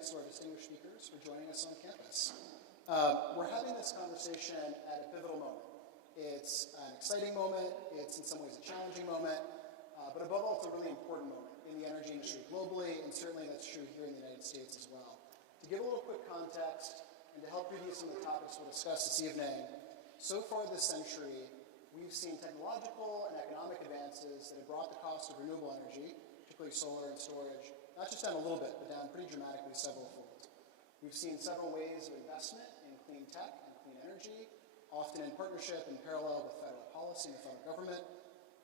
thanks to our distinguished speakers for joining us on campus. We're having this conversation at a pivotal moment. It's an exciting moment, it's in some ways a challenging moment, but above all, it's a really important moment in the energy industry globally, and certainly that's true here in the United States as well. To give a little quick context, and to help review some of the topics we'll discuss this evening, so far this century, we've seen technological and economic advances that have brought the cost of renewable energy, particularly solar and storage, not just down a little bit, but down pretty dramatically several-fold. We've seen several ways of investment in clean tech and clean energy, often in partnership and parallel with federal policy and the federal government.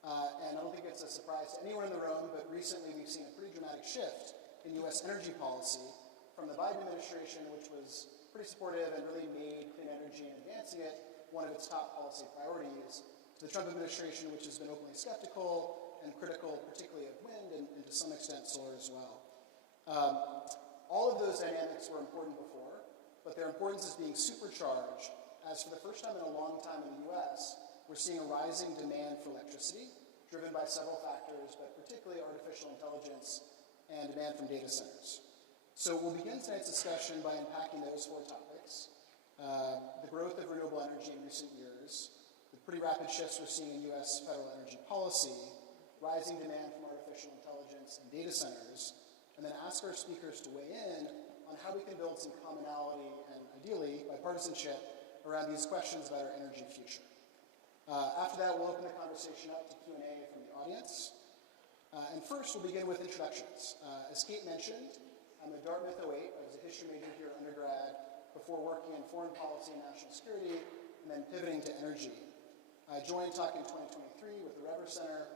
And I don't think it's a surprise to anyone in the room, but recently we've seen a pretty dramatic shift in U.S. energy policy from the Biden administration, which was pretty supportive and really made clean energy and advancing it one of its top policy priorities, to the Trump administration, which has been openly skeptical and critical, particularly of wind and to some extent solar as well. All of those dynamics were important before, but their importance is being supercharged as for the first time in a long time in the U.S., we're seeing a rising demand for electricity, driven by several factors, but particularly artificial intelligence and demand from data centers. So we'll begin tonight's discussion by unpacking those four topics. The growth of renewable energy in recent years, the pretty rapid shifts we're seeing in U.S. federal energy policy, rising demand from artificial intelligence and data centers, and then ask our speakers to weigh in on how we can build some commonality and ideally bipartisanship around these questions about our energy future. After that, we'll open the conversation up to Q&A from the audience. And first, we'll begin with introductions. As Kate mentioned, I'm a Dartmouth 08. I was a history major here undergrad before working in foreign policy and national security, and then pivoting to energy. I joined Talk in 2023 with the Revers Center,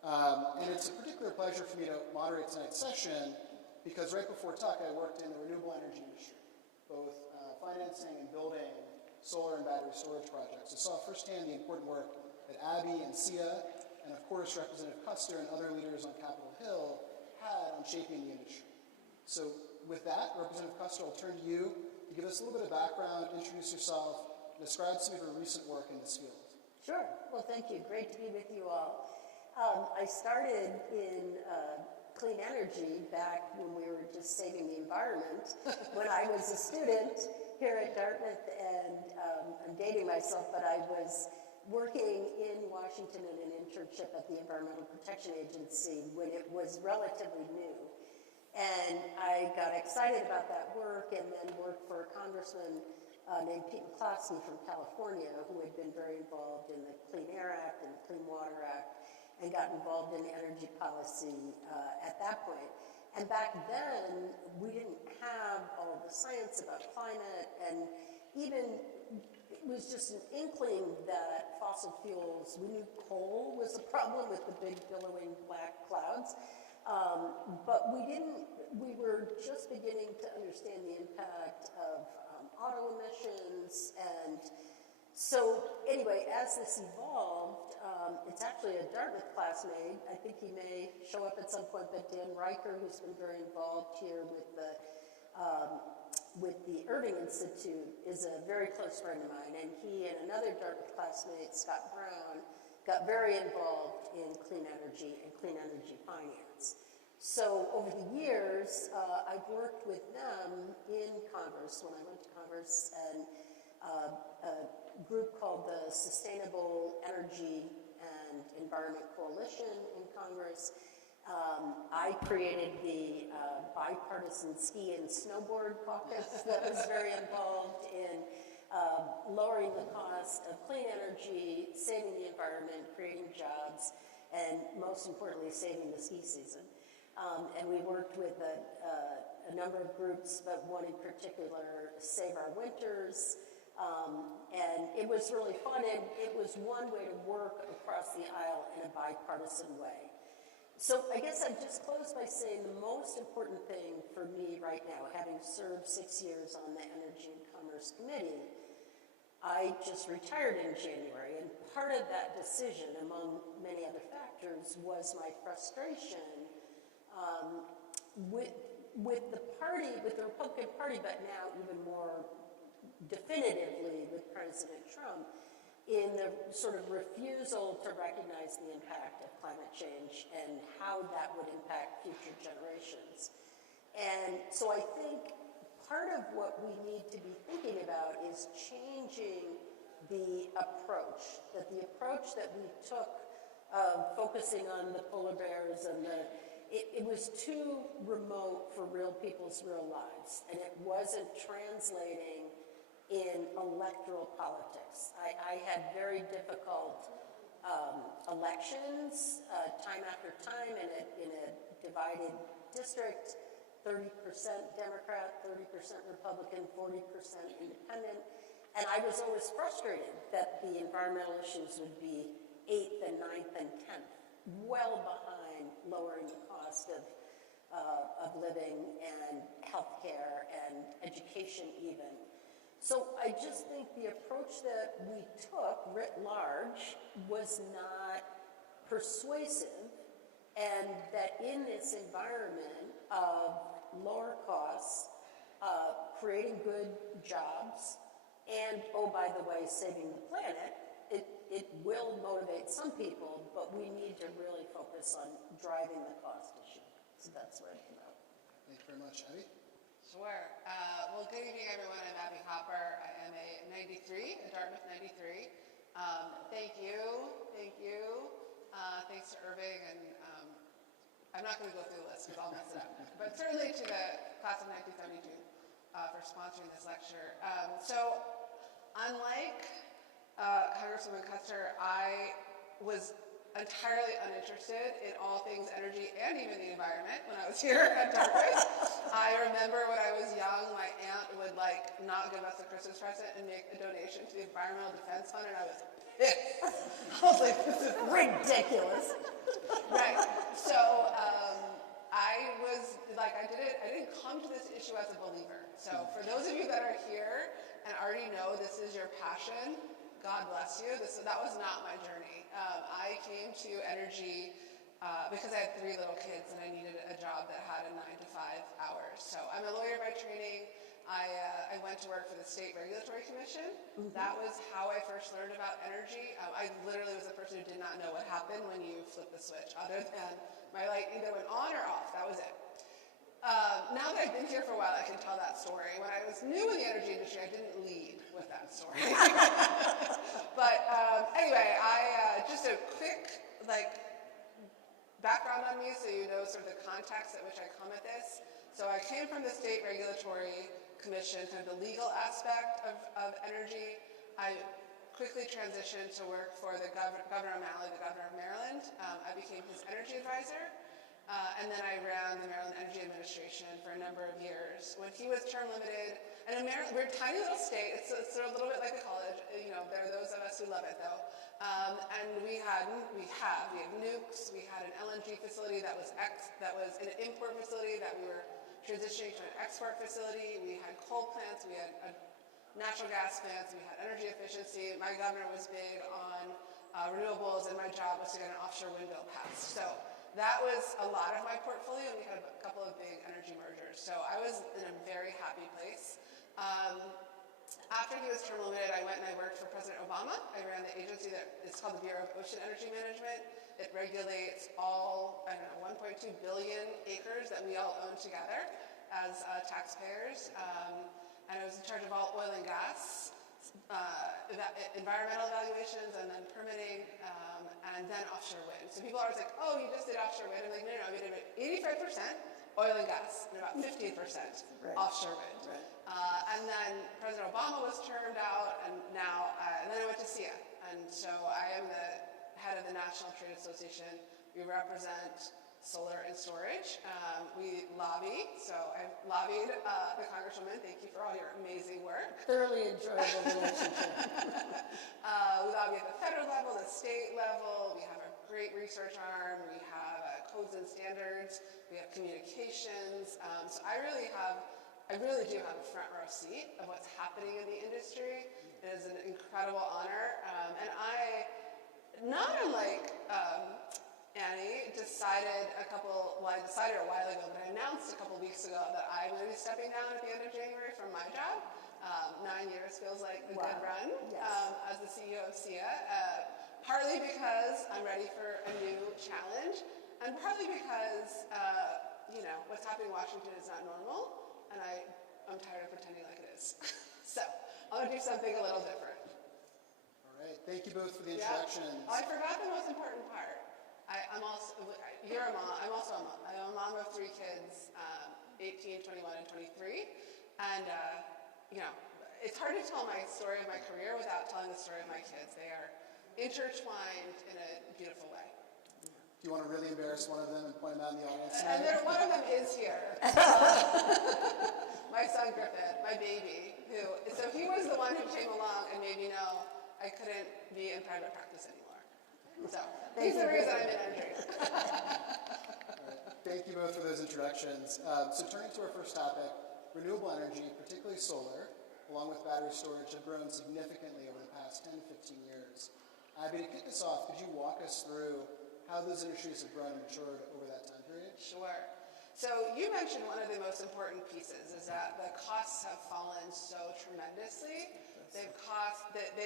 and it's a particular pleasure for me to moderate tonight's session because right before Talk, I worked in the renewable energy industry, both financing and building solar and battery storage projects. I saw firsthand the important work that Abby and Sia, and of course Representative Kuster and other leaders on Capitol Hill had on shaping the industry. So with that, Representative Kuster, I'll turn to you to give us a little bit of background, introduce yourself, and describe some of your recent work in this field. Sure. Well, thank you. Great to be with you all. I started in clean energy back when we were just saving the environment when I was a student here at Dartmouth, and I'm dating myself, but I was working in Washington in an internship at the Environmental Protection Agency when it was relatively new. And I got excited about that work and then worked for a congressman named Pete McCloskey from California, who had been very involved in the Clean Air Act and the Clean Water Act, and got involved in energy policy at that point. And back then, we didn't have all the science about climate, and even it was just an inkling that fossil fuels, we knew coal was a problem with the big billowing black clouds, but we were just beginning to understand the impact of auto emissions. And so anyway, as this evolved, it's actually a Dartmouth classmate. I think he may show up at some point, but Dan Riker, who's been very involved here with the Irving Institute, is a very close friend of mine. And he and another Dartmouth classmate, Scott Brown, got very involved in clean energy and clean energy finance. So over the years, I've worked with them in Congress, when I went to Congress, and a group called the Sustainable Energy and Environment Coalition in Congress. I created the bipartisan ski and snowboard caucus that was very involved in lowering the cost of clean energy, saving the environment, creating jobs, and most importantly, saving the ski season. And we worked with a number of groups, but one in particular, Save Our Winters. And it was really fun, and it was one way to work across the aisle in a bipartisan way. So I guess I'd just close by saying the most important thing for me right now, having served 6 years on the Energy and Commerce Committee, I just retired in January, and part of that decision, among many other factors, was my frustration with the party, with the Republican Party, but now even more definitively with President Trump, in the sort of refusal to recognize the impact of climate change and how that would impact future generations. And so I think part of what we need to be thinking about is changing the approach, that the approach that we took of focusing on the polar bears and it was too remote for real people's real lives, and it wasn't translating in electoral politics. I had very difficult elections time after time in a divided district, 30% Democrat, 30% Republican, 40% Independent. And I was always frustrated that the environmental issues would be 8th and 9th and 10th, well behind lowering the cost of living and healthcare and education even. So I just think the approach that we took writ large was not persuasive, and that in this environment of lower costs, creating good jobs, and, oh, by the way, saving the planet, it will motivate some people, but we need to really focus on driving the cost issue. So that's what it's about. Thank you very much. Abby? Sure. Well, good evening, everyone. I'm Abby Hopper. I am a 93, a Dartmouth 93. Thank you. Thanks to Irving, and I'm not going to go through the list because I'll mess it up. But certainly to the class of 1972 for sponsoring this lecture. So, unlike Congresswoman Kuster, I was entirely uninterested in all things energy and even the environment when I was here at Dartmouth. I remember when I was young, my aunt would not give us a Christmas present and make a donation to the Environmental Defense Fund, and I was pissed. I was like, this is ridiculous. Right. So I didn't come to this issue as a believer. So for those of you that are here and already know this is your passion, God bless you. That was not my journey. I came to energy because I had 3 little kids and I needed a job that had a 9 to 5 hours. So I'm a lawyer by training. I went to work for the State Regulatory Commission. Mm-hmm. That was how I first learned about energy. I literally was the person who did not know what happened when you flip the switch, other than my light either went on or off. That was it. Now that I've been here for a while, I can tell that story. When I was new in the energy industry, I didn't lead with that story. But anyway, just a quick background on me so you know sort of the context at which I come at this. So I came from the State Regulatory Commission, kind of the legal aspect of energy. I quickly transitioned to work for the Governor O'Malley, the governor of Maryland. I became his energy advisor. And then I ran the Maryland Energy Administration for a number of years. When he was term limited, and in Maryland, we're a tiny little state. It's a little bit like a college. There are those of us who love it, though. And we have nukes. We had an LNG facility that was an import facility that we were transitioning to an export facility. We had coal plants. We had natural gas plants. We had energy efficiency. My governor was big on renewables, and my job was to get an offshore wind bill passed. So that was a lot of my portfolio. We had a couple of big energy mergers. So I was in a very happy place. After he was term limited, I went and I worked for President Obama. I ran the agency that is called the Bureau of Ocean Energy Management. It regulates all, 1.2 billion acres that we all own together as taxpayers. And I was in charge of all oil and gas, environmental evaluations, and then permitting, and then offshore wind. So people are always like, oh, you just did offshore wind. I'm like, no, we did 85% oil and gas, and about 15% offshore wind. Right. And then President Obama was termed out, and then I went to SEIA. And so I am the head of the National Trade Association. We represent solar and storage. We lobby, so I've lobbied the Congresswoman. Thank you for all your amazing work. Thoroughly enjoyable relationship. We lobby at the federal level, the state level. We have a great research arm. We have codes and standards. We have communications. So I really do have a front row seat of what's happening in the industry. It is an incredible honor. And I, not unlike Annie, decided a while ago, but I announced a couple weeks ago that I'm going to be stepping down at the end of January from my job. 9 years feels like a good run. Yes. As the CEO of SEIA, partly because I'm ready for a new challenge, and partly because what's happening in Washington is not normal, and I'm tired of pretending like it is. So I'm going to do something a little different. All right. Thank you both for the introductions. Oh, I forgot the most important part. You're a mom. I'm also a mom. I'm a mom of 3 kids, 18, 21, and 23. And, it's hard to tell my story of my career without telling the story of my kids. They are intertwined in a beautiful way. Do you want to really embarrass one of them and point them out in the audience? And one of them is here. My son Griffin, my baby, so he was the one who came along and made me know I couldn't be in private practice anymore. So he's the reason I'm in energy. Thank you both for those introductions. So turning to our first topic, renewable energy, particularly solar, along with battery storage, have grown significantly over the past 10 to 15 years. Abby, to kick us off, could you walk us through how those industries have grown and matured over that time period? Sure. So you mentioned one of the most important pieces is that the costs have fallen so tremendously. They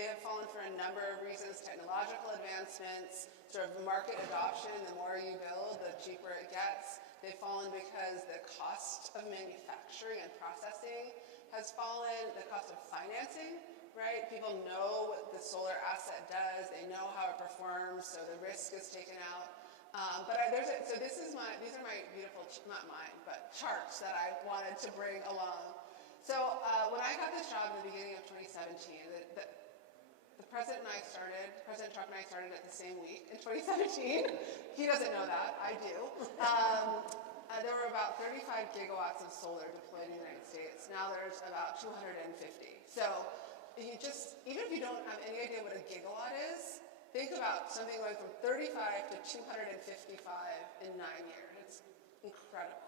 have fallen for a number of reasons: technological advancements, sort of market adoption. The more you build, the cheaper it gets. They've fallen because the cost of manufacturing and processing has fallen, the cost of financing, right? People know what the solar asset does, they know how it performs, so the risk is taken out. So these are my beautiful, not mine, but charts that I wanted to bring along. So when I got this job in the beginning of 2017, the President Trump and I started at the same week in 2017. He doesn't know that, I do. There were about 35 gigawatts of solar deployed in the United States. Now there's about 250. So even if you don't have any idea what a gigawatt is, think about something going from 35 to 255 in 9 years. It's incredible.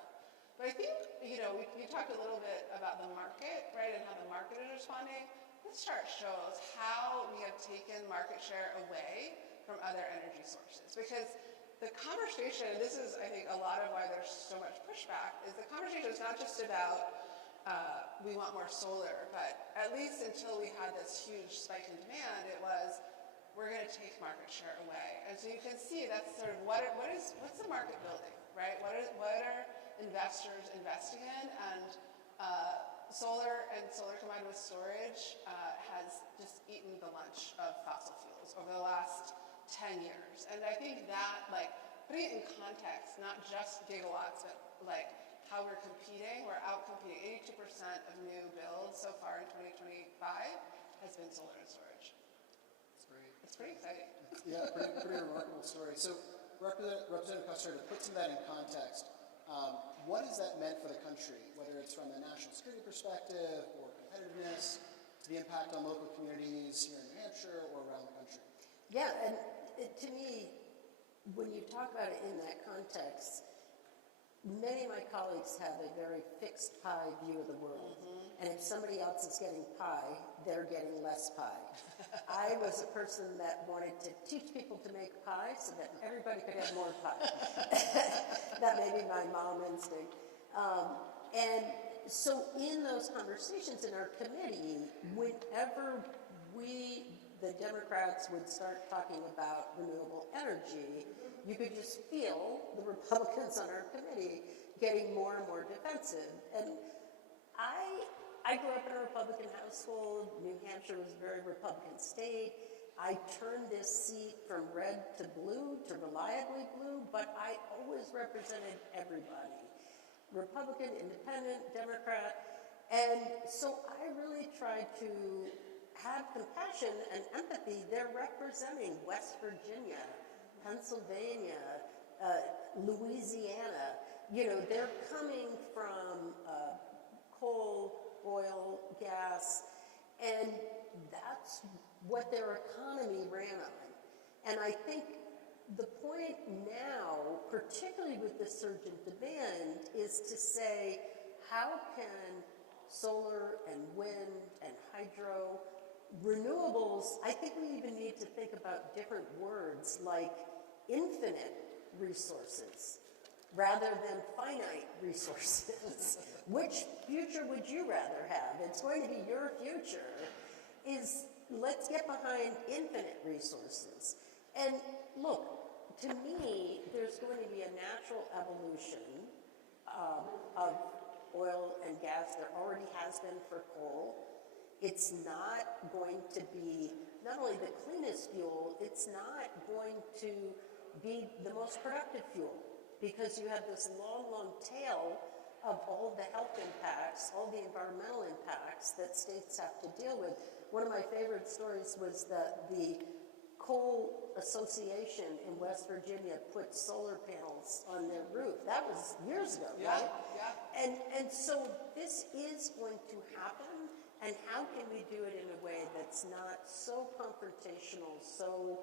But I think, we talked a little bit about the market, right, and how the market is responding. This chart shows how we have taken market share away from other energy sources. Because the conversation, and this is, I think, a lot of why there's so much pushback, is the conversation is not just about we want more solar, but at least until we had this huge spike in demand, it was we're going to take market share away. And so you can see that's sort of what's the market building, right? What are investors investing in? And solar combined with storage has just eaten the lunch of fossil fuels over the last 10 years. And I think that, putting it in context, not just gigawatts, but how we're competing, we're out-competing. 82% of new builds so far in 2025 has been solar and storage. That's great. It's pretty exciting. Yeah, pretty remarkable story. So Representative Kuster, to put some of that in context, what has that meant for the country, whether it's from a national security perspective or competitiveness, to the impact on local communities here in New Hampshire or around the country? Yeah, and to me, when you talk about it in that context, many of my colleagues have a very fixed pie view of the world. Mm-hmm. And if somebody else is getting pie, they're getting less pie. I was a person that wanted to teach people to make pie so that everybody could have more pie. That may be my mom instinct. And so in those conversations in our committee, whenever the Democrats would start talking about renewable energy, you could just feel the Republicans on our committee getting more and more defensive. And I grew up in a Republican household. New Hampshire was a very Republican state. I turned this seat from red to blue, to reliably blue, but I always represented everybody. Republican, Independent, Democrat. And so I really tried to have compassion and empathy. They're representing West Virginia, Pennsylvania, Louisiana. They're coming from coal, oil, gas, and that's what their economy ran on. And I think the point now, particularly with the surge in demand, is to say, how can solar and wind and hydro, renewables, I think we even need to think about different words like infinite resources rather than finite resources. Which future would you rather have? It's going to be your future. Let's get behind infinite resources. And look, to me, there's going to be a natural evolution of oil and gas. There already has been for coal. It's not going to be not only the cleanest fuel, it's not going to be the most productive fuel, because you have this long, long tail of all the health impacts, all the environmental impacts that states have to deal with. One of my favorite stories was that the Coal Association in West Virginia put solar panels on their roof. That was years ago, right? Yeah. And so this is going to happen, and how can we do it in a way that's not so confrontational, so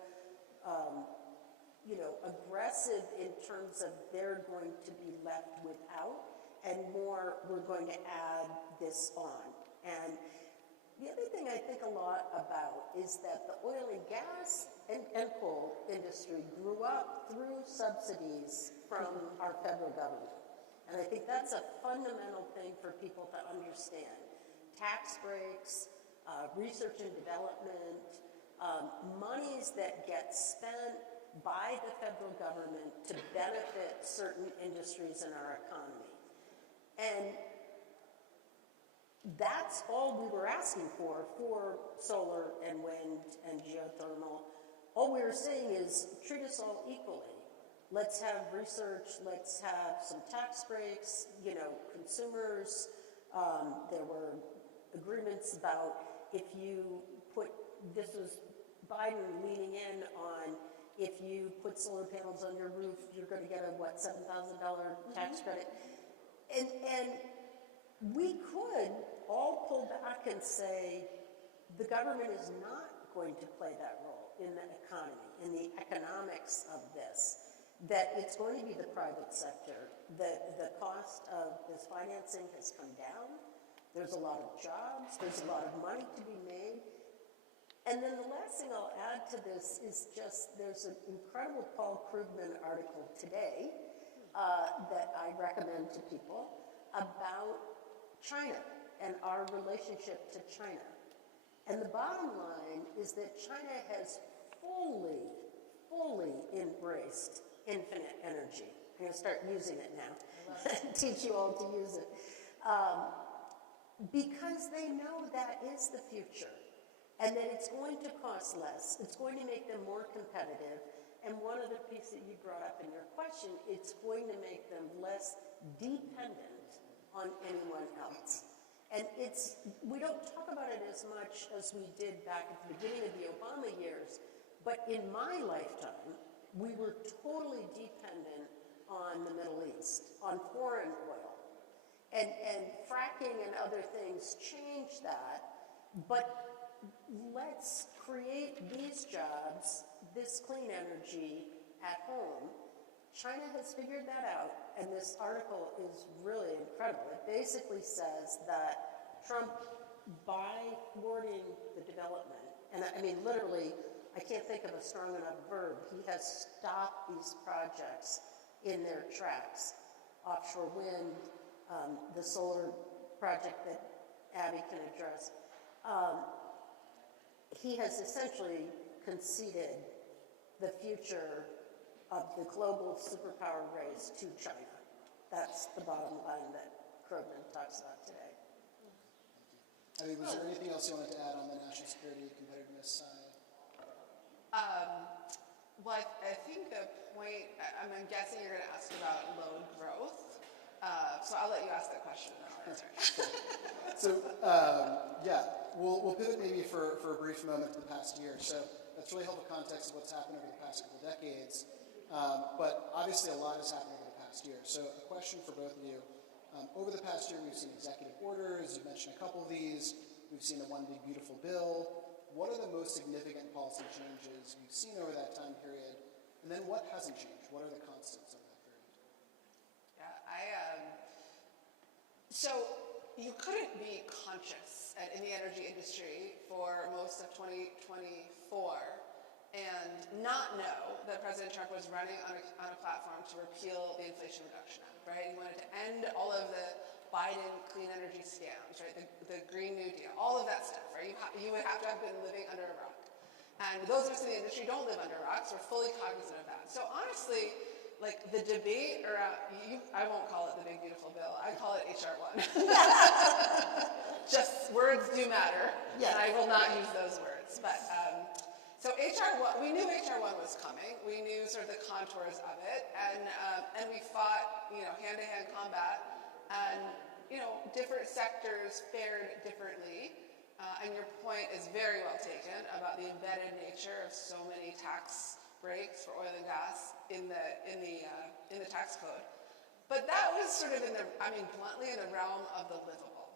aggressive in terms of they're going to be left without, and more, we're going to add this on. And the other thing I think a lot about is that the oil and gas and coal industry grew up through subsidies from our federal government. And I think that's a fundamental thing for people to understand. Tax breaks, research and development, monies that get spent by the federal government to benefit certain industries in our economy. And that's all we were asking for solar and wind and geothermal. All we were saying is treat us all equally. Let's have research, let's have some tax breaks, consumers. There were agreements about if you put, this was Biden leaning in on, if you put solar panels on your roof, you're going to get a, $7,000 tax credit. And we could all pull back and say the government is not going to play that role in the economy, in the economics of this, that it's going to be the private sector. The cost of this financing has come down. There's a lot of jobs. There's a lot of money to be made. And then the last thing I'll add to this is just there's an incredible Paul Krugman article today that I recommend to people about China and our relationship to China. And the bottom line is that China has fully embraced infinite energy. I'm going to start using it now, teach you all to use it. Because they know that is the future, and that it's going to cost less. It's going to make them more competitive. And one other piece that you brought up in your question, it's going to make them less dependent on anyone else. And we don't talk about it as much as we did back at the beginning of the Obama years, but in my lifetime, we were totally dependent on the Middle East, on foreign oil. And fracking and other things changed that, but let's create these jobs, this clean energy at home. China has figured that out, and this article is really incredible. It basically says that Trump, by thwarting the development, and I mean literally, I can't think of a strong enough verb, he has stopped these projects in their tracks. Offshore wind, the solar project that Abby can address. He has essentially conceded the future of the global superpower race to China. That's the bottom line that Krugman talks about today. I mean, was there anything else you wanted to add on the national security competitiveness side? Well, I think the point, I'm guessing you're going to ask about load growth. So I'll let you ask that question. So, we'll pivot maybe for a brief moment to the past year. So that's really helpful context of what's happened over the past couple decades. But obviously a lot has happened over the past year. So a question for both of you. Over the past year, we've seen executive orders. You've mentioned a couple of these. We've seen the One Big Beautiful Bill. What are the most significant policy changes you've seen over that time period? And then what hasn't changed? What are the constants of that period? So you couldn't be conscious in the energy industry for most of 2024 and not know that President Trump was running on a platform to repeal the Inflation Reduction Act, right? He wanted to end all of the Biden clean energy scams, right? The Green New Deal, all of that stuff, right? You would have to have been living under a rock. And those of us in the industry don't live under rocks. We're fully cognizant of that. So honestly, like the debate around, I won't call it the big beautiful bill, I call it HR1. Just words do matter, and I will not use those words. But so HR1, we knew HR1 was coming. We knew sort of the contours of it, and we fought, hand-to-hand combat, and different sectors fared differently. And your point is very well taken about the embedded nature of so many tax breaks for oil and gas in the tax code. But that was sort of bluntly in the realm of the livable,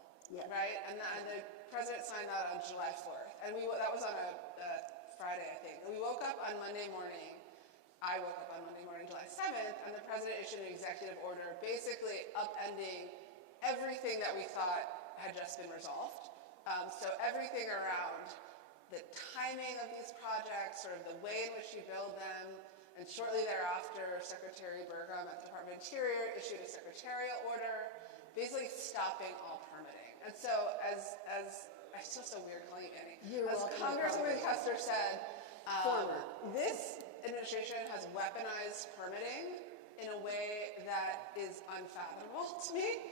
right? And the president signed that on July 4th, and that was on a Friday, I think. And we woke up on Monday morning. I woke up on Monday morning, July 7th, and the president issued an executive order basically upending everything that we thought had just been resolved. So everything around the timing of these projects, sort of the way in which you build them, and shortly thereafter, Secretary Burgum at the Department of Interior issued a secretarial order, basically stopping all permitting. And so, as I feel so weird calling you Annie. As Congresswoman Kuster said, this administration has weaponized permitting in a way that is unfathomable to me.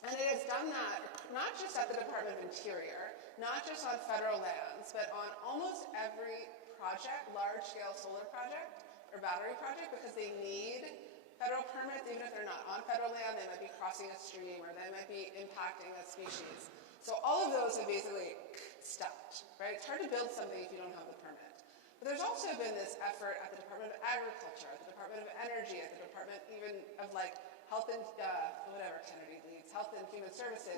And it has done that not just at the Department of Interior, not just on federal lands, but on almost every project, large-scale solar project or battery project, because they need federal permits, even if they're not on federal land. They might be crossing a stream, or they might be impacting a species. So all of those have basically stopped, right? It's hard to build something if you don't have the permit. But there's also been this effort at the Department of Agriculture, at the Department of Energy, at the Department even of Health and, whatever Kennedy leads, Health and Human Services,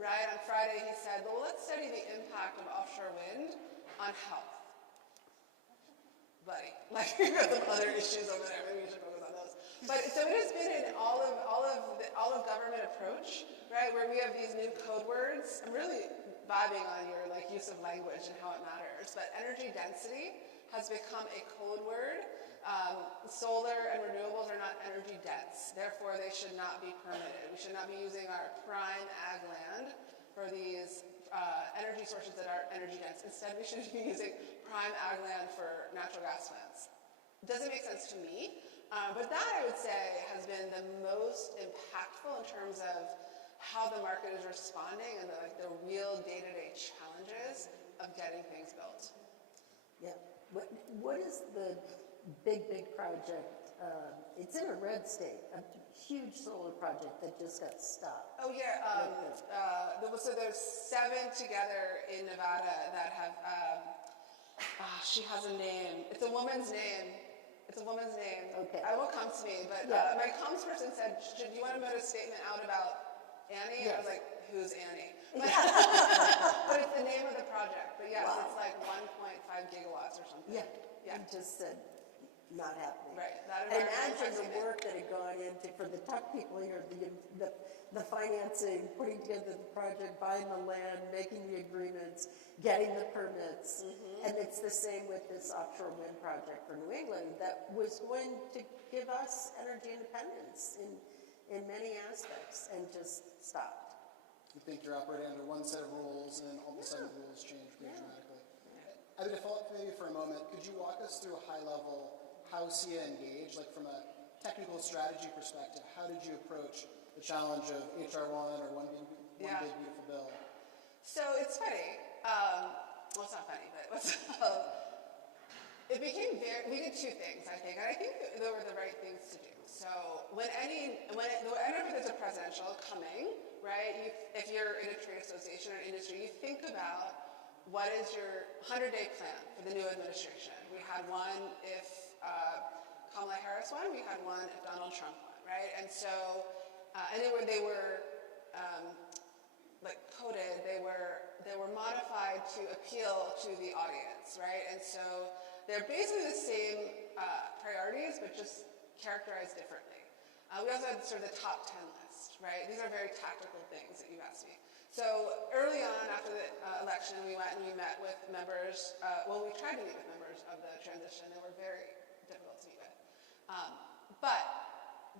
right? On Friday he said, well, let's study the impact of offshore wind on health. Buddy, we've got some other issues over there, maybe we should focus on those. But so it has been in all of government approach, right, where we have these new code words. I'm really vibing on your use of language and how it matters, but energy density has become a code word. Solar and renewables are not energy dense, therefore they should not be permitted. We should not be using our prime ag land for these energy sources that are energy dense. Instead, we should be using prime ag land for natural gas plants. Doesn't make sense to me, but that I would say has been the most impactful in terms of how the market is responding and the real day-to-day challenges of getting things built. Yeah. What is the big project? It's in a red state, a huge solar project that just got stopped. Oh yeah, so there's 7 together in Nevada that have, she has a name. It's a woman's name. Okay. I won't come to me, but my comms person said, do you want to put a statement out about Annie? Yes. I was like, who's Annie? But it's the name of the project. But yes, wow. It's 1.5 gigawatts or something. Yeah. You just said not happening. Right. Imagine the work that had gone into, for the tech people here, the financing, putting together the project, buying the land, making the agreements, getting the permits. Mm-hmm. And it's the same with this offshore wind project for New England that was going to give us energy independence in many aspects and just stopped. You think you're operating under one set of rules, and then all of a sudden the rules change pretty dramatically. I mean, to follow up maybe for a moment, could you walk us through a high level how SIA engaged, from a technical strategy perspective? How did you approach the challenge of HR1 or one big beautiful bill? So it's funny. Well, it's not funny, but it became we did 2 things, I think, and I think they were the right things to do. So whenever there's a presidential coming, right, if you're in a trade association or industry, you think about what is your 100-day plan for the new administration. We had one if Kamala Harris won, we had one if Donald Trump won, right? And so, and they were coded, they were modified to appeal to the audience, right? And so they're basically the same priorities, but just characterized differently. We also had sort of the top 10 list, right? These are very tactical things that you asked me. So early on after the election, we went and we met with members, we tried to meet with members of the transition. They were very difficult to meet with. But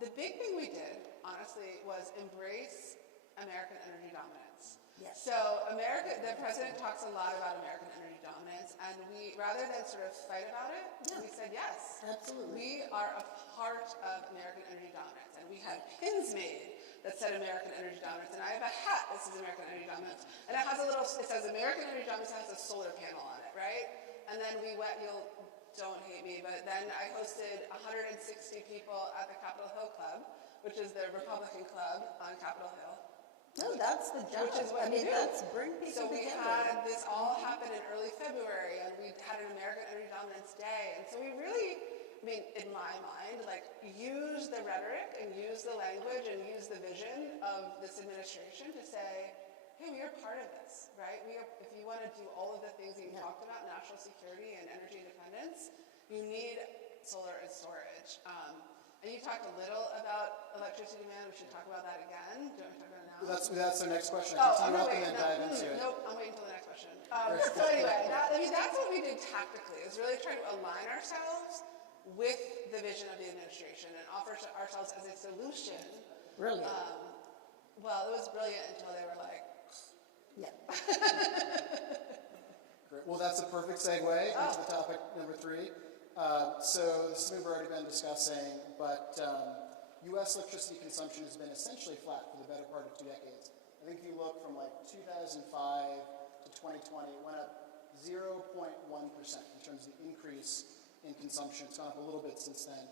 the big thing we did, honestly, was embrace American energy dominance. Yes. So the president talks a lot about American energy dominance, and we, rather than sort of fight about it, we said yes. Absolutely. We are a part of American energy dominance, and we had pins made that said American energy dominance, and I have a hat that says American energy dominance, and it says American energy dominance, has a solar panel on it, right? And then don't hate me, but then I hosted 160 people at the Capitol Hill Club, which is the Republican club on Capitol Hill. No, that's the job. Which is what we do. That's bring people So we together. had this all happen in early February, and we had an American Energy Dominance Day. And so we really, in my mind, use the rhetoric and use the language and use the vision of this administration to say, hey, we are part of this, right? If you want to do all of the things that you talked about, national security and energy independence, you need solar and storage. And you talked a little about electricity demand. We should talk about that again. Do you want to talk about it now? That's our next question. I'm Continue going to wait. and dive into it. Nope, I'm waiting until the next question. So anyway, that's what we did tactically, is really trying to align ourselves with the vision of the administration and offer ourselves as a solution. Brilliant. Well, it was brilliant until they were like, yeah. Great. Well, that's a perfect segue into the topic number 3. So this is something we've already been discussing, but U.S. electricity consumption has been essentially flat for the better part of 2 decades. I think if you look from 2005 to 2020, it went up 0.1% in terms of the increase in consumption. It's gone up a little bit since then.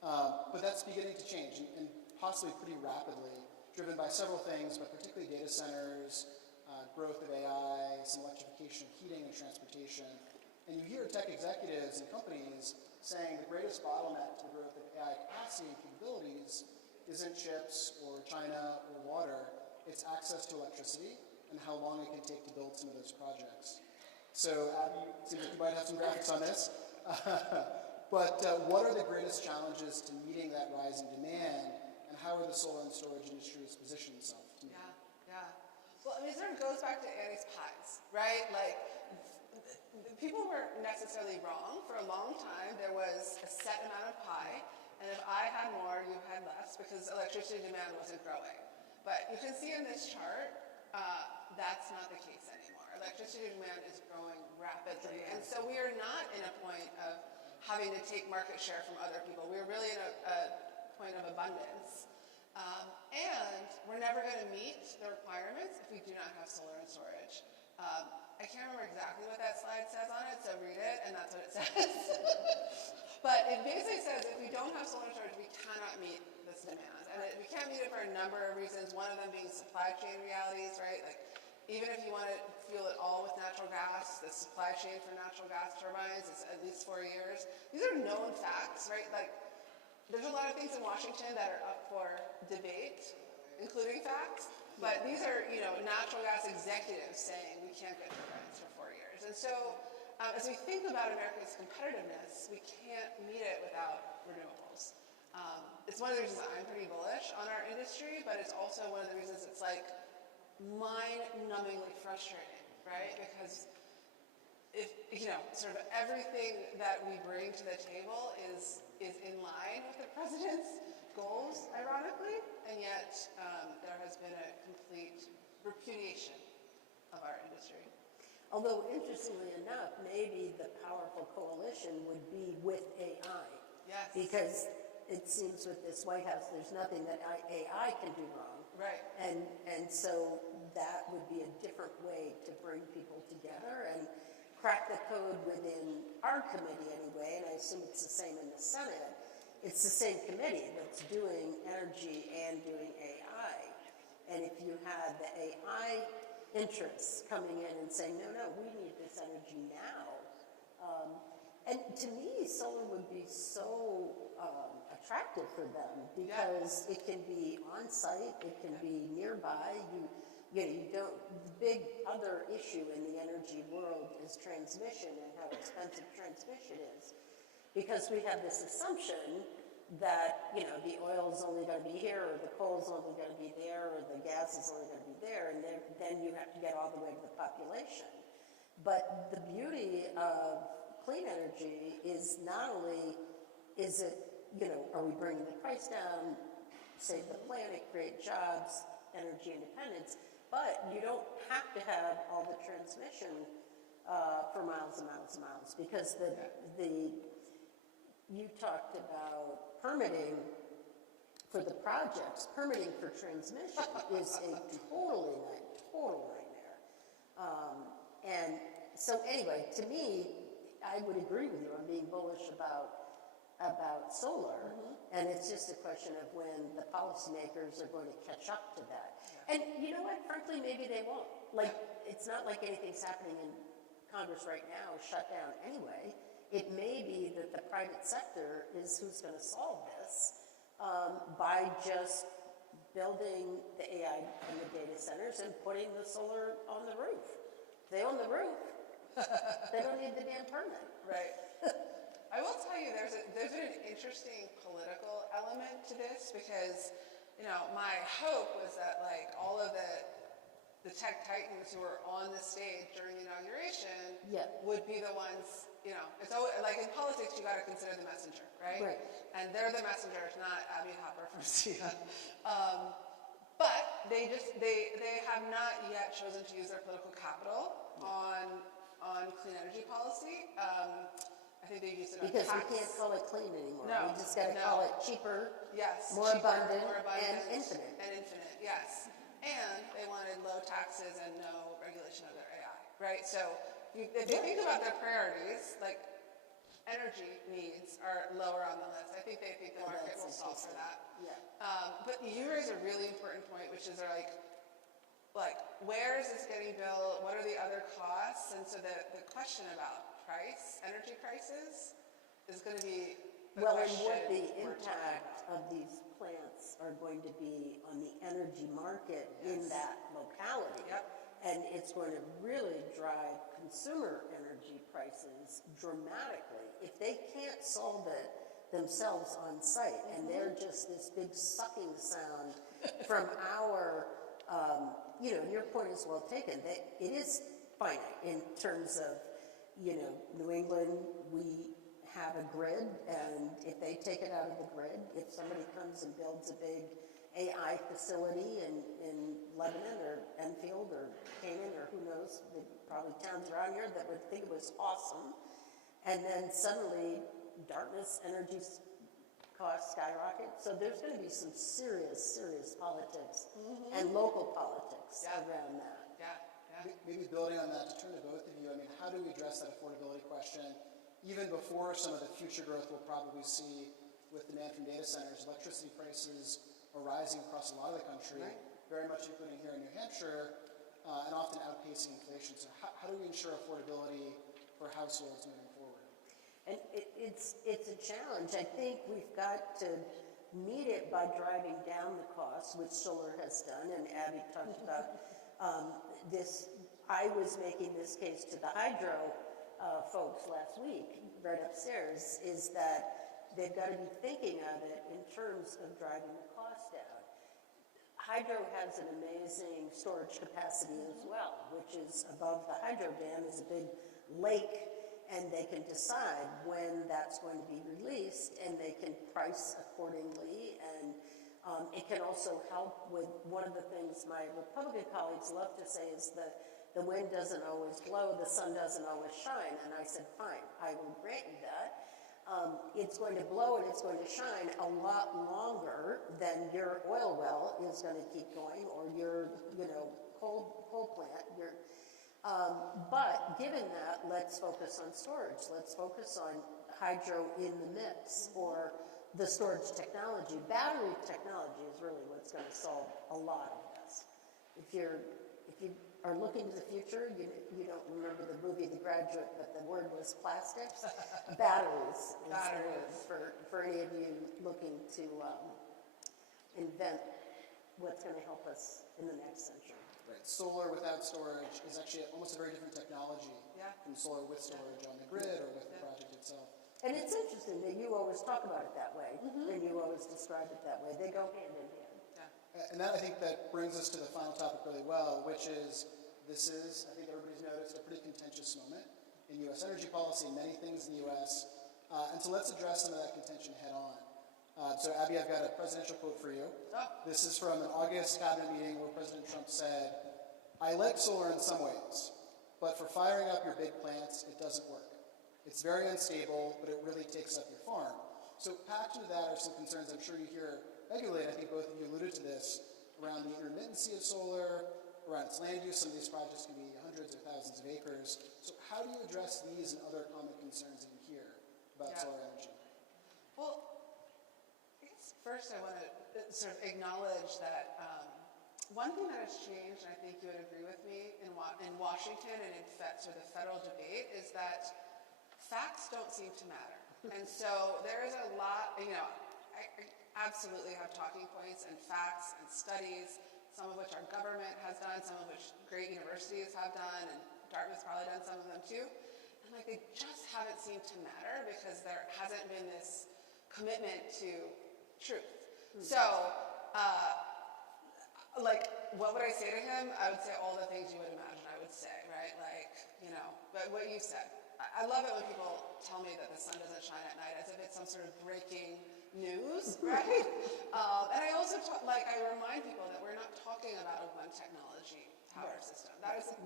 But that's beginning to change, and possibly pretty rapidly, driven by several things, but particularly data centers, growth of AI, some electrification of heating and transportation. And you hear tech executives and companies saying the greatest bottleneck to the growth of AI capacity and capabilities isn't chips or China or water, it's access to electricity and how long it can take to build some of those projects. So Abby, it seems like you might have some graphics on this. But what are the greatest challenges to meeting that rising demand, and how are the solar and storage industries positioning themselves to meet it? Yeah. Well, it sort of goes back to Annie's pies, right? People weren't necessarily wrong. For a long time, there was a set amount of pie, and if I had more, you had less, because electricity demand wasn't growing. But you can see in this chart, that's not the case anymore. Electricity demand is growing rapidly, and so we are not in a point of having to take market share from other people. We're really in a point of abundance. And we're never going to meet the requirements if we do not have solar and storage. I can't remember exactly what that slide says on it, so read it, and that's what it says. But it basically says if we don't have solar and storage, we cannot meet this demand. And we can't meet it for a number of reasons, one of them being supply chain realities, right? Even if you want to fuel it all with natural gas, the supply chain for natural gas turbines is at least 4 years. These are known facts, right? There's a lot of things in Washington that are up for debate, including facts, but these are, natural gas executives saying we can't get turbines for 4 years. And so, as we think about America's competitiveness, we can't meet it without renewables. It's one of the reasons I'm pretty bullish on our industry, but it's also one of the reasons it's mind-numbingly frustrating, right? Because if, sort of everything that we bring to the table is in line with the president's goals, ironically, and yet there has been a complete repudiation of our industry. Although, interestingly enough, maybe the powerful coalition would be with AI. Yes. Because it seems with this White House, there's nothing that AI can do wrong. Right. And so that would be a different way to bring people together and crack the code within our committee anyway, and I assume it's the same in the Senate. It's the same committee that's doing energy and doing AI. And if you had the AI interests coming in and saying, no, we need this energy now. And to me, solar would be so attractive for them because it can be on site, it can be nearby. You don't. The big other issue in the energy world is transmission and how expensive transmission is, because we have this assumption that the oil's only going to be here, or the coal's only going to be there, or the gas is only going to be there, and then you have to get all the way to the population. But the beauty of clean energy is not only is it, are we bringing the price down, save the planet, create jobs, energy independence, But you don't have to have all the transmission for miles and miles and miles, because you talked about permitting for the projects. Permitting for transmission is a total nightmare. And so anyway, to me, I would agree with you on being bullish about solar, and it's just a question of when the policymakers are going to catch up to that. And you know what? Frankly, maybe they won't. Like, it's not like anything's happening in Congress right now, shut down anyway. It may be that the private sector is who's going to solve this by just building the AI and the data centers and putting the solar on the roof. They own the roof. They don't need the damn permit. Right. I will tell you, there's been an interesting political element to this, because, you know, my hope was that, like, all of the tech titans who were on the stage during the inauguration would be the ones, you know, it's always, like in politics, you got to consider the messenger, right? Right. And they're the messengers, not Abby Hopper from SIA. But they have not yet chosen to use their political capital on clean energy policy. I think they use it on Because tax. we can't call it clean anymore. No, We just got to call it cheaper, yes, more cheaper, abundant, more abundant, and infinite. Yes. And they wanted low taxes and no regulation of their AI, right? So if you think about their priorities, like energy needs are lower on the list. I think they think the market will solve for that. Yeah. But you raise a really important point, which is like where is this getting built? What are the other costs? And so the question about energy prices, is going to be the Well, and question what the we're impact of these plants are going to be on the energy market in that locality. Yep. And it's going to really drive consumer energy prices dramatically. If they can't solve it themselves on site, and they're just this big sucking sound from our, you know, your point is well taken. It is finite in terms of, you know, New England, we have a grid, and if they take it out of the grid, if somebody comes and builds a big AI facility in Lebanon or Enfield or Canaan or who knows, probably towns around here that would think it was awesome, and then suddenly Dartmouth's energy costs skyrocket. So there's going to be some serious politics and local politics around that. Maybe building on that, to turn to both of you, I mean, how do we address that affordability question even before some of the future growth we'll probably see with demand from data centers? Electricity prices are rising across a lot of the country, very much including here in New Hampshire, and often outpacing inflation. So how do we ensure affordability for households moving forward? And it's a challenge. I think we've got to meet it by driving down the costs, which solar has done, and Abby talked about this. I was making this case to the hydro folks last week, right upstairs, is that they've got to be thinking of it in terms of driving the cost down. Hydro has an amazing storage capacity as well, which is above the hydro dam is a big lake, and they can decide when that's going to be released, and they can price accordingly. And it can also help with one of the things my Republican colleagues love to say is that the wind doesn't always blow, the sun doesn't always shine. And I said, fine, I will grant you that. It's going to blow and it's going to shine a lot longer than your oil well is going to keep going, or your, you know, coal plant. But given that, let's focus on storage. Let's focus on hydro in the mix, or the storage technology. Battery technology is really what's going to solve a lot of this. If you are looking to the future, you don't remember the movie The Graduate, but the word was plastics. Batteries is the word for any of you looking to invent what's going to help us in the next century. Right. Solar without storage is actually almost a very different technology from solar with storage on the grid or with the project itself. And it's interesting that you always talk about it that way, and you always describe it that way. They go hand in hand. And that, I think, that brings us to the final topic really well, which is, this is, I think everybody's noticed, a pretty contentious moment in U.S. energy policy, many things in the U.S. And so let's address some of that contention head on. So Abby, I've got a presidential quote for you. This is from an August cabinet meeting where President Trump said, I like solar in some ways, but for firing up your big plants, it doesn't work. It's very unstable, but it really takes up your farm. So packed into that are some concerns I'm sure you hear regularly, and I think both of you alluded to this, around the intermittency of solar, around its land use. Some of these projects can be hundreds or thousands of acres. So how do you address these and other common concerns that you hear about solar energy? Well, I guess first I want to sort of acknowledge that one thing that has changed, and I think you would agree with me, in Washington and in sort of the federal debate, is that facts don't seem to matter. And so there is a lot, I absolutely have talking points and facts and studies, some of which our government has done, some of which great universities have done, and Dartmouth's probably done some of them too. And they just haven't seemed to matter because there hasn't been this commitment to truth. So, what would I say to him? I would say all the things you would imagine I would say, right? But what you said. I love it when people tell me that the sun doesn't shine at night as if it's some sort of breaking news, right? And I also I remind people that we're not talking about a one technology power system. That is a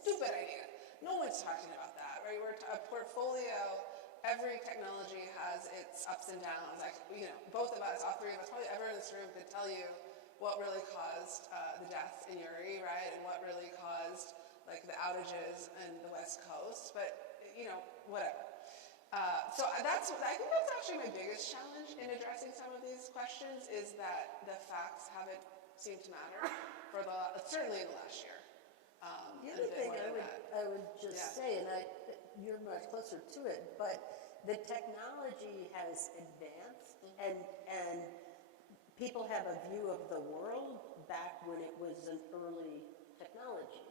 stupid idea. No one's talking about that, right? We're a portfolio. Every technology has its ups and downs. Both of us, all three of us, probably everyone in this room could tell you what really caused the death in Uri, right? And what really caused the outages in the West Coast. But whatever. So I think that's actually my biggest challenge in addressing some of these questions is that the facts haven't seemed to matter for certainly in the last year. The other thing I would just say, and you're much closer to it, but the technology has advanced, and people have a view of the world back when it was an early technology.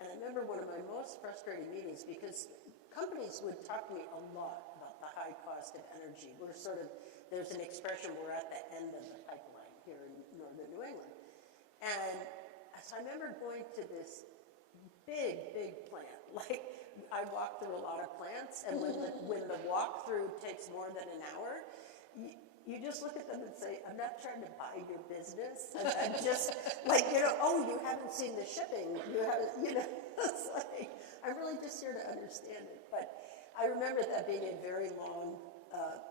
And I remember one of my most frustrating meetings because companies would talk to me a lot about the high cost of energy. There's an expression, we're at the end of the pipeline here in northern New England. And so I remember going to this big plant. I walk through a lot of plants, and when the walkthrough takes more than an hour, you just look at them and say, I'm not trying to buy your business. I'm just you haven't seen the shipping. You haven't, it's I'm really just here to understand it. But I remember that being a very long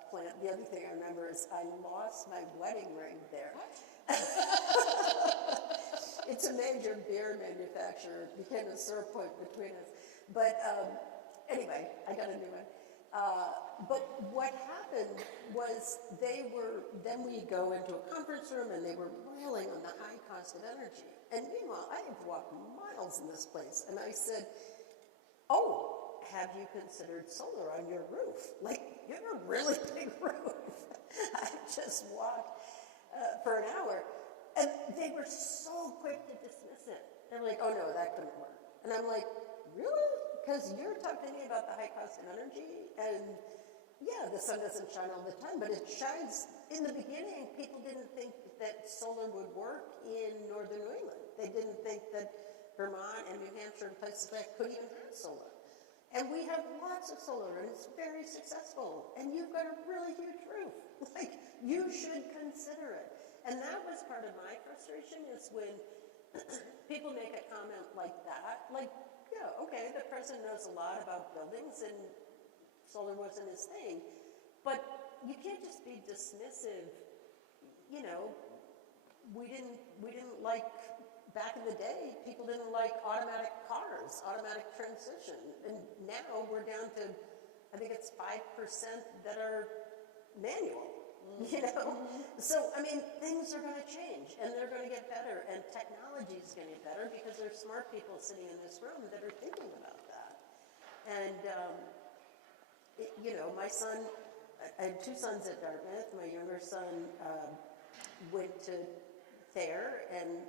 plant. The other thing I remember is I lost my wedding ring there. What? It's a major beer manufacturer. It became a sore point between us. But anyway, I got a new one. But what happened was then we go into a conference room and they were railing on the high cost of energy. And meanwhile, I have walked miles in this place. And I said, have you considered solar on your roof? You have a really big roof. I just walked for an hour. And they were so quick to dismiss it. They're like, oh no, that couldn't work. And I'm like, really? Because you're talking to me about the high cost of energy, and yeah, the sun doesn't shine all the time, but it shines. In the beginning, people didn't think that solar would work in northern New England. They didn't think that Vermont and New Hampshire and places like that could even have solar. And we have lots of solar, and it's very successful. And you've got a really huge roof. You should consider it. And that was part of my frustration is when people make a comment like that, yeah, okay, the president knows a lot about buildings and solar wasn't his thing, but you can't just be dismissive. We didn't like, back in the day, people didn't like automatic cars, automatic transmission, and now we're down to, I think it's 5% that are manual. So, things are going to change, and they're going to get better, and technology is going to get better because there's smart people sitting in this room that are thinking about that. And, my son, I had two sons at Dartmouth. My younger son went to Thayer and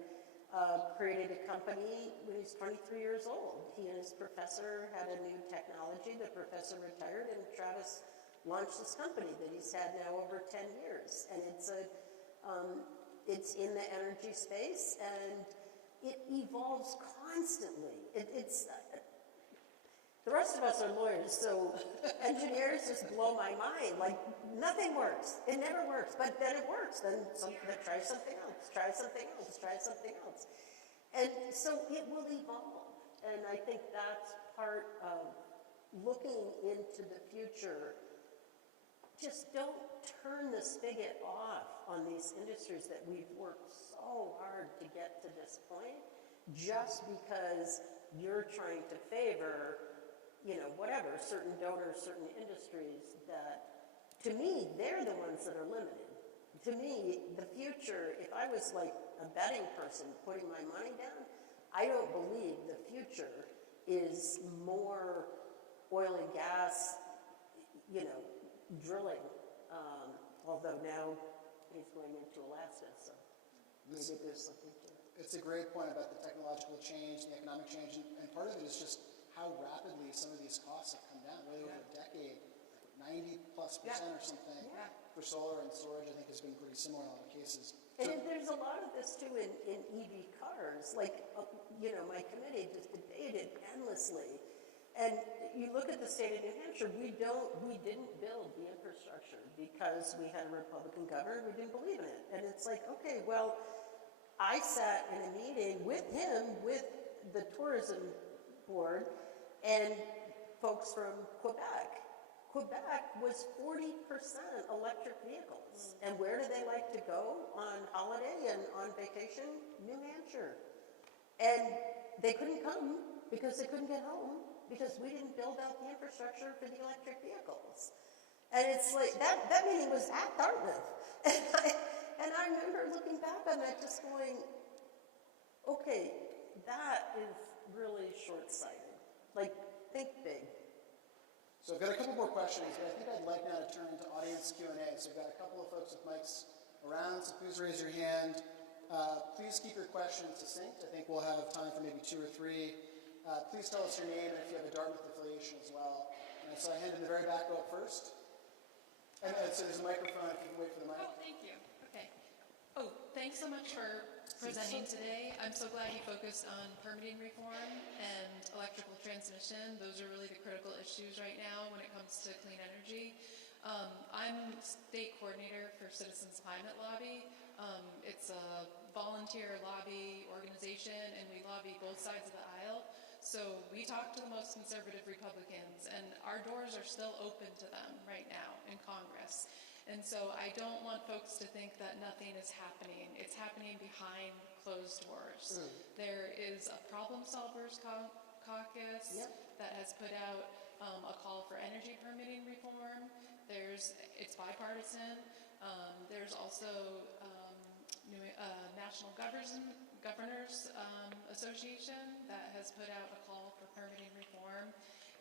created a company when he was 23 years old. He and his professor had a new technology. The professor retired, and Travis launched this company that he's had now over 10 years. And it's in the energy space, and it evolves constantly. The rest of us are lawyers, so engineers just blow my mind. Nothing works. It never works, but then it works. Then try something else, try something else, try something else. And so it will evolve. And I think that's part of looking into the future. Just don't turn the spigot off on these industries that we've worked so hard to get to this point, just because you're trying to favor, you know, whatever, certain donors, certain industries that, to me, they're the ones that are limited. To me, the future, if I was like a betting person putting my money down, I don't believe the future is more oil and gas, you know, drilling. Although now he's going into Alaska, so maybe there's something to it. It's a great point about the technological change, the economic change, and part of it is just how rapidly some of these costs have come down, really over a decade, 90+% or something. Yeah. For solar and storage, I think has been pretty similar in a lot of cases. And there's a lot of this too in EV cars. Like, you know, my committee just debated endlessly. And you look at the state of New Hampshire, we didn't build the infrastructure because we had a Republican governor, we didn't believe in it. And it's like, okay, well, I sat in a meeting with him, with the tourism board, and folks from Quebec. Quebec was 40% electric vehicles. And where do they like to go on holiday and on vacation? New Hampshire. And they couldn't come because they couldn't get home because we didn't build out the infrastructure for the electric vehicles. And it's like, that meeting was at Dartmouth. And I remember looking back on that just going, okay, that is really short-sighted. Like, think big. So I've got a couple more questions, but I think I'd like now to turn to audience Q&A. So we've got a couple of folks with mics around, so please raise your hand. Please keep your questions succinct. I think we'll have time for maybe 2 or 3. Please tell us your name and if you have a Dartmouth affiliation as well. And so I hand in the very back row first. And so there's a microphone if you can wait for the mic. Oh, thank you. Okay. Oh, thanks so much for presenting today. I'm so glad you focused on permitting reform and electrical transmission. Those are really the critical issues right now when it comes to clean energy. I'm state coordinator for Citizens Climate Lobby. It's a volunteer lobby organization, and we lobby both sides of the aisle. So we talk to the most conservative Republicans, and our doors are still open to them right now in Congress. And so I don't want folks to think that nothing is happening. It's happening behind closed doors. There is a Problem Solvers Caucus that has put out a call for energy permitting reform. It's bipartisan. There's also National Governors Association that has put out a call for permitting reform.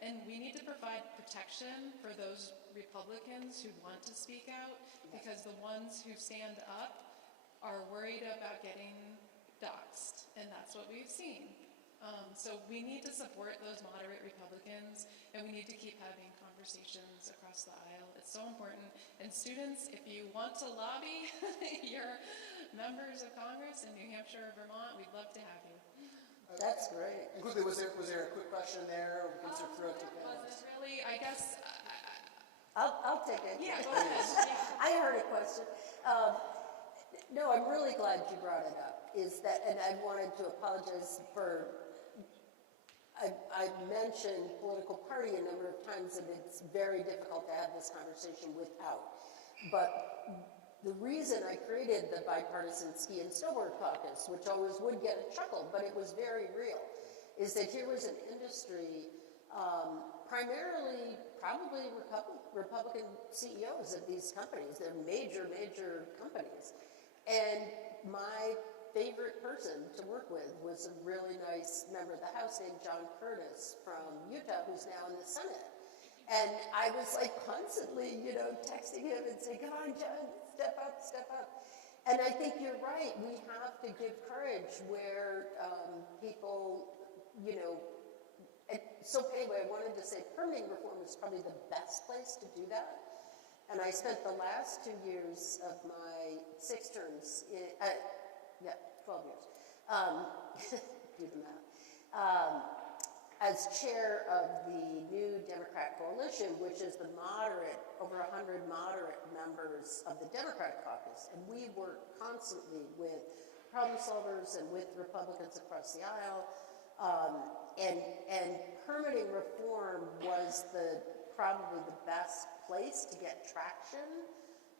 And we need to provide protection for those Republicans who want to speak out, because the ones who stand up are worried about getting doxxed, and that's what we've seen. So we need to support those moderate Republicans, and we need to keep having conversations across the aisle. It's so important. And students, if you want to lobby your members of Congress in New Hampshire or Vermont, we'd love to have you. That's great. And quickly, was there a quick question there? Or we can sort of throw it to the panelists? Wasn't really, I guess. I'll take it. Yeah, go ahead. Yeah. I heard a question. No, I'm really glad you brought it up. And I wanted to apologize for, I mentioned political party a number of times, and it's very difficult to have this conversation without. But the reason I created the bipartisan ski and snowboard caucus, which always would get a chuckle, but it was very real, is that here was an industry, primarily probably Republican CEOs of these companies. They're major, major companies. And my favorite person to work with was a really nice member of the House named John Curtis from Utah, who's now in the Senate. And I was like constantly, texting him and saying, come on, John, step up, step up. And I think you're right. We have to give courage where people, so anyway, I wanted to say permitting reform is probably the best place to do that. And I spent the last 2 years of my 6 terms, 12 years, do the math, as chair of the new Democrat coalition, which is the over 100 moderate members of the Democratic caucus. And we work constantly with problem solvers and with Republicans across the aisle. And permitting reform was probably the best place to get traction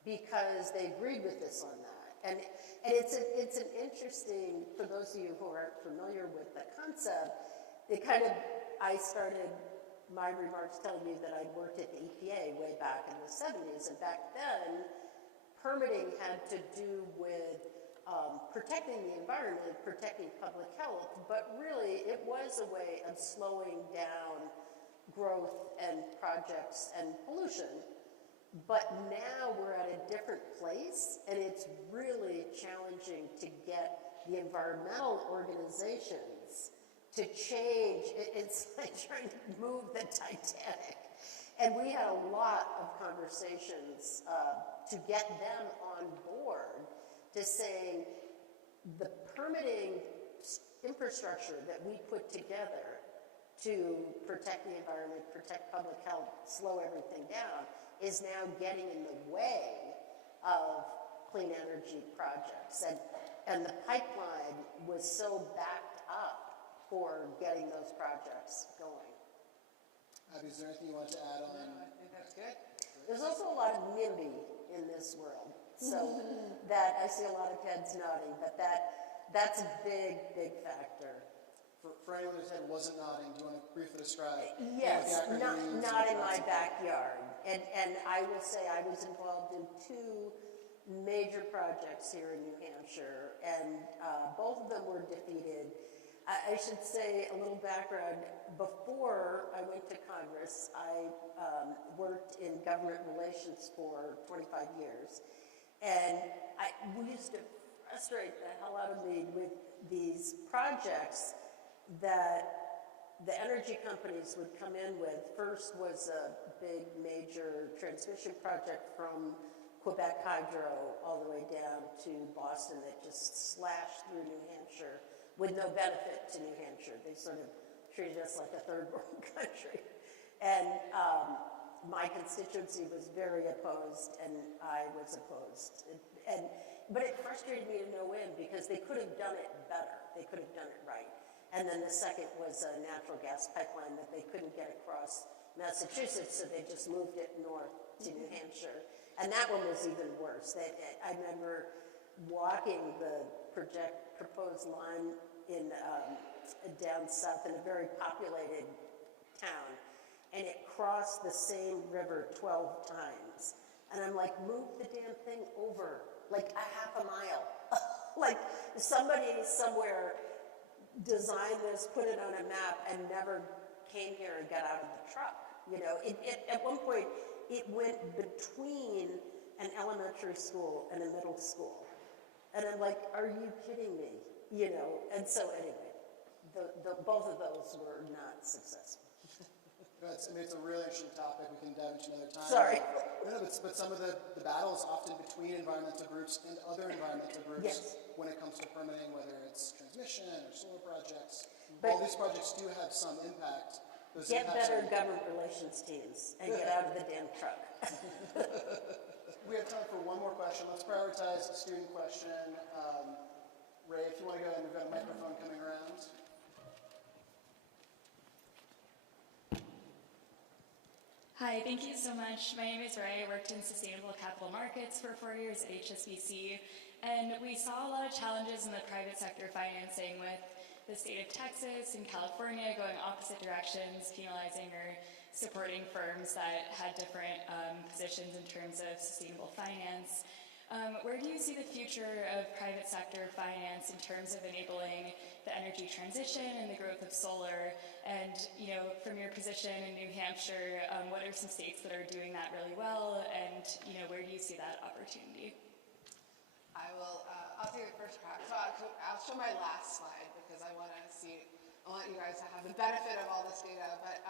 because they agreed with us on that. And it's an interesting, for those of you who aren't familiar with the concept, I started my remarks telling you that I'd worked at the EPA way back in the 70s, and back then, permitting had to do with protecting the environment, protecting public health, but really it was a way of slowing down growth and projects and pollution. But now we're at a different place, and it's really challenging to get the environmental organizations to change. It's like trying to move the Titanic. And we had a lot of conversations to get them on board to saying the permitting infrastructure that we put together to protect the environment, protect public health, slow everything down, is now getting in the way of clean energy projects. And the pipeline was so backed up for getting those projects going. Abby, is there anything you want to add on? No, I think that's good. There's also a lot of NIMBY in this world. So that, I see a lot of heads nodding, but that's a big, big factor. For anyone whose head wasn't nodding, do you want to briefly describe? Yes, not in my backyard. And I will say I was involved in 2 major projects here in New Hampshire, and both of them were defeated. I should say a little background. Before I went to Congress, I worked in government relations for 25 years. And we used to frustrate the hell out of me with these projects that the energy companies would come in with. First was a big major transmission project from Quebec Hydro all the way down to Boston that just slashed through New Hampshire with no benefit to New Hampshire. They sort of treated us like a third world country. And my constituency was very opposed, and I was opposed. But it frustrated me to no end because they could have done it better. They could have done it right. And then the second was a natural gas pipeline that they couldn't get across Massachusetts, so they just moved it north to New Hampshire. And that one was even worse. I remember walking the proposed line in down south in a very populated town, and it crossed the same river 12 times. And I'm like, move the damn thing over, like a half a mile. Like somebody somewhere designed this, put it on a map, and never came here and got out of the truck. You know, at one point, it went between an elementary school and a middle school. And I'm like, are you kidding me? You know, and so anyway, both of those were not successful. It's a really interesting topic. We can dive into another time. Sorry. No, but some of the battles often between environmental groups and other environmental groups Yes. when it comes to permitting, whether it's transmission or solar projects. But- all these projects do have some impact. Those Get impacts better are- government relations teams and get out of the damn truck. We have time for one more question. Let's prioritize the student question. Ray, if you want to go ahead, we've got a microphone coming around. Hi, thank you so much. My name is Ray. I worked in sustainable capital markets for 4 years at HSBC, and we saw a lot of challenges in the private sector financing with the state of Texas and California going opposite directions, penalizing or supporting firms that had different positions in terms of sustainable finance. Where do you see the future of private sector finance in terms of enabling the energy transition and the growth of solar? And, you know, from your position in New Hampshire, what are some states that are doing that really well? And, you know, where do you see that opportunity? I'll take the first crack. So I'll show my last slide because I want you guys to have the benefit of all this data, but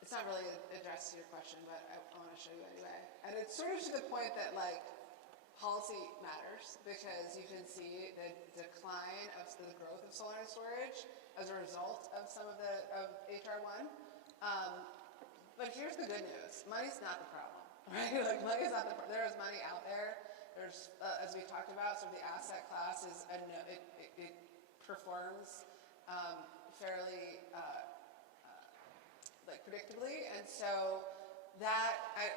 it's not really addressed to your question, but I want to show you anyway. And it's sort of to the point that, like, policy matters because you can see the decline of the growth of solar and storage as a result of some of HR 1. But here's the good news: money's not the problem, right? Like money's not the problem. There is money out there. There's, as as we talked about, so the asset class is, it performs fairly like predictably, and so that I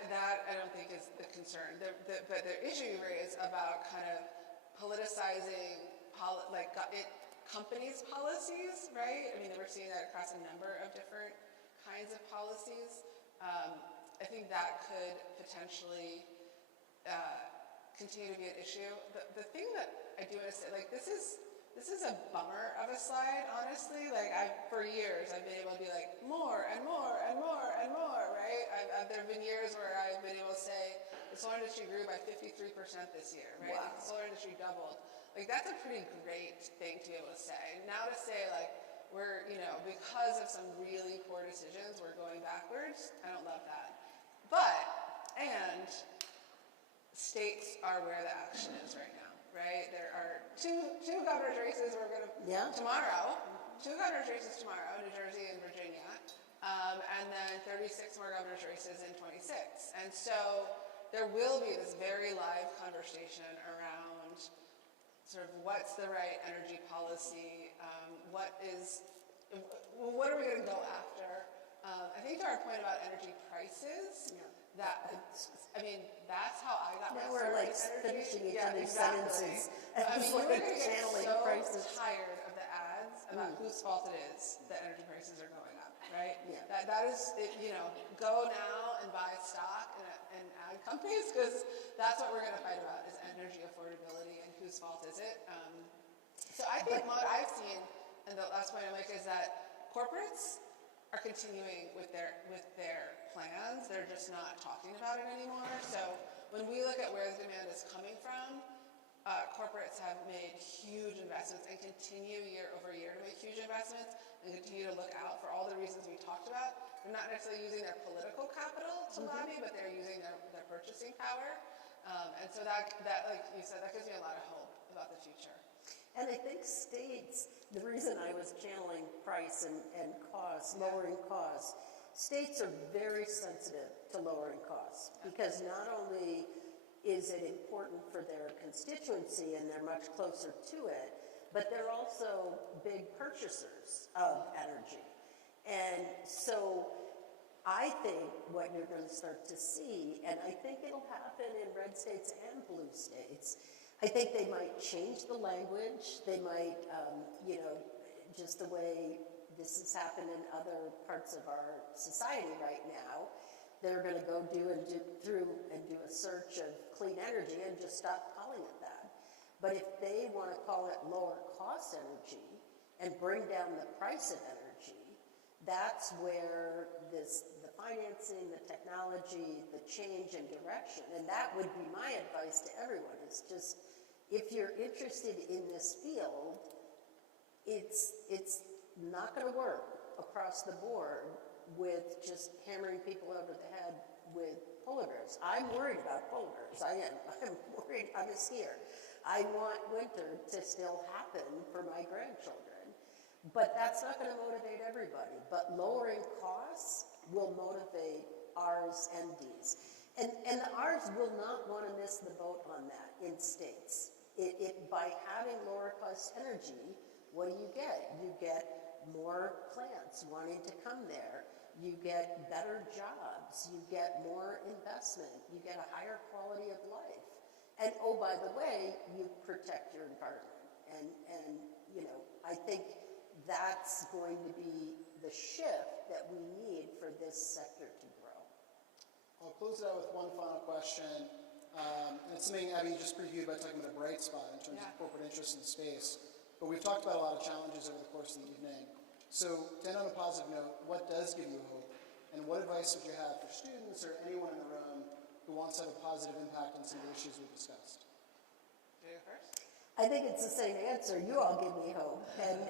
don't think is the concern. But the issue you raise about kind of politicizing companies' policies, right? I mean, we're seeing that across a number of different kinds of policies. I think that could potentially continue to be an issue. The thing that I do want to say, like, this is a bummer of a slide, honestly. Like, for years, I've been able to be like, more and more and more and more, right? There have been years where I've been able to say, the solar industry grew by 53% this year, right? Wow. Like, the solar industry doubled. Like, that's a pretty great thing to be able to say. Now to say, like, we're, because of some really poor decisions, we're going backwards, I don't love that. And states are where the action is right now, right? There are two governor's races tomorrow, two governor's races tomorrow, New Jersey and Virginia, and then 36 more governor's races in 26. And so there will be this very live conversation around sort of what's the right energy policy, what are we going to go after? I think to our point about energy prices, that's how I got my Now start we're like in energy. finishing each Yeah, other's exactly. sentences. I mean, It's you're like going to get channeling so prices. tired of the ads about whose fault it is that energy prices are going up, right? Yeah. That is, go now and buy stock in ag companies, because that's what we're going to fight about, is energy affordability and whose fault is it. So I think what I've seen, and the last point I make, is that corporates are continuing with their plans. They're just not talking about it anymore. So when we look at where the demand is coming from, corporates have made huge investments and continue year over year to make huge investments and continue to look out for all the reasons we talked about. They're not necessarily using their political capital to lobby, but they're using their purchasing power. And so that, like you said, that gives me a lot of hope about the future. And I think states, the reason I was channeling price and cost, lowering costs, states are very sensitive to lowering costs because not only is it important for their constituency and they're much closer to it, but they're also big purchasers of energy. And so I think what you're going to start to see, and I think it'll happen in red states and blue states, I think they might change the language. They might, just the way this has happened in other parts of our society right now, they're going to go do a search of clean energy and just stop calling it that. But if they want to call it lower cost energy and bring down the price of energy, that's where the financing, the technology, the change in direction, and that would be my advice to everyone, is just, if you're interested in this field, it's not going to work across the board with just hammering people over the head with polar bears. I'm worried about polar bears. I am. I'm worried. I'm a skier. I want winter to still happen for my grandchildren. But that's not going to motivate everybody. But lowering costs will motivate R's and D's. And the R's will not want to miss the boat on that in states. By having lower cost energy, what do? You get more plants wanting to come there. You get better jobs. You get more investment. You get a higher quality of life. And oh, by the way, you protect your environment. And I think that's going to be the shift that we need for this sector to grow. I'll close it out with one final question. And it's something Abby just previewed by talking about a bright spot in terms of corporate interest in space. But we've talked about a lot of challenges over the course of the evening. So to end on a positive note, what does give you hope? And what advice would you have for students or anyone in the room who wants to have a positive impact on some of the issues we've discussed? Do you go first? I think it's the same answer. You all give me hope. And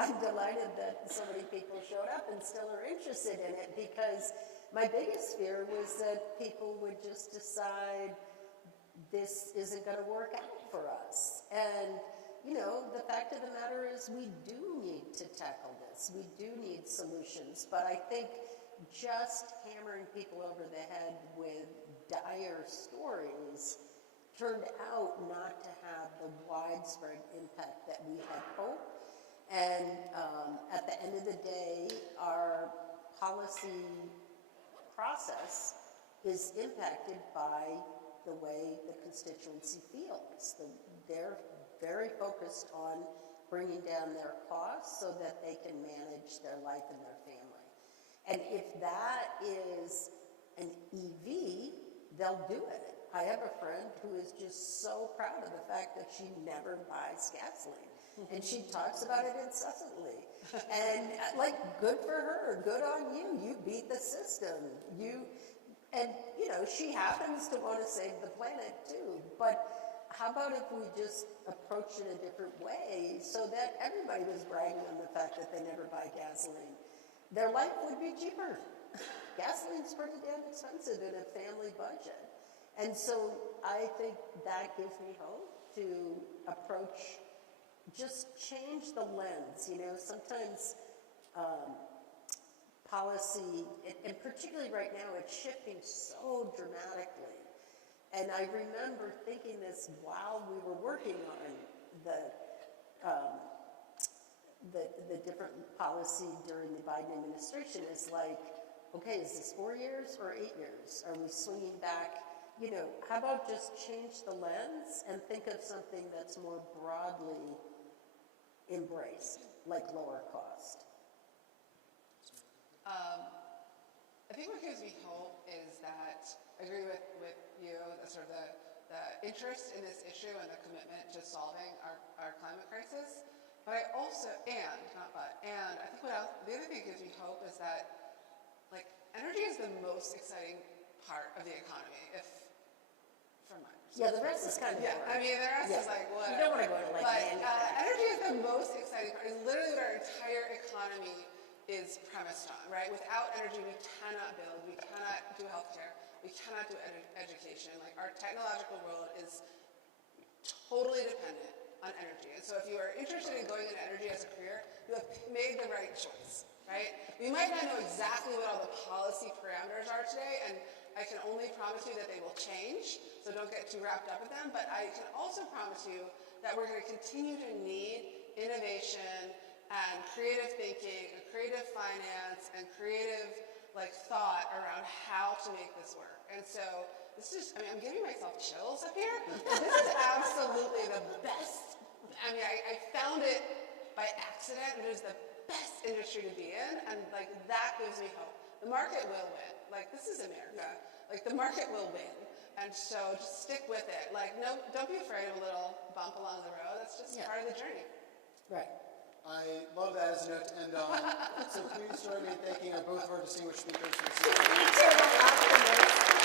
I'm delighted that so many people showed up and still are interested in it, because my biggest fear was that people would just decide this isn't going to work out for us. And the fact of the matter is we do need to tackle this. We do need solutions. But I think just hammering people over the head with dire stories turned out not to have the widespread impact that we had hoped. And at the end of the day, our policy process is impacted by the way the constituency feels. They're very focused on bringing down their costs so that they can manage their life and their family. And if that is an EV, they'll do it. I have a friend who is just so proud of the fact that she never buys gasoline. And she talks about it incessantly. And like, good for her, good on you. You beat the system. And you know, she happens to want to save the planet too. But how about if we just approach it a different way so that everybody was bragging on the fact that they never buy gasoline? Their life would be cheaper. Gasoline's pretty damn expensive in a family budget. And so I think that gives me hope to approach, just change the lens. You know, sometimes policy, and particularly right now, it's shifting so dramatically. And I remember thinking this while we were working on the different policy during the Biden administration, is like, okay, is this 4 years or 8 years? Are we swinging back? You know, how about just change the lens and think of something that's more broadly embraced, like lower cost? I think what gives me hope is that I agree with you, sort of the interest in this issue and the commitment to solving our climate crisis. But I also, and I think the other thing that gives me hope is that, like, energy is the most exciting part of the economy, from my perspective. Yeah, the rest is kind of boring. I mean, the rest is like whatever. You don't want to go to like energy is the most exciting part. It's literally what our entire economy is premised on, right? Without energy, we cannot build, we cannot do healthcare, we cannot do education. Like, our technological world is totally dependent on energy. And so if you are interested in going into energy as a career, you have made the right choice, right? We might not know exactly what all the policy parameters are today, and I can only promise you that they will change, so don't get too wrapped up with them. But I can also promise you that we're going to continue to need innovation and creative thinking and creative finance and creative, like, thought around how to make this work. And so this is, I mean, I'm giving myself chills up here. This is absolutely the best. I mean, I found it by accident. It is the best industry to be in, and, like, that gives me hope. The market will win. Like, this is America. Like, the market will win. And so just stick with it. Like, no, don't be afraid of a little bump along the road. That's just part of the journey. Right. I love that as a note to end on. So please join me in thanking both of our distinguished speakers for this evening. Eternal optimist.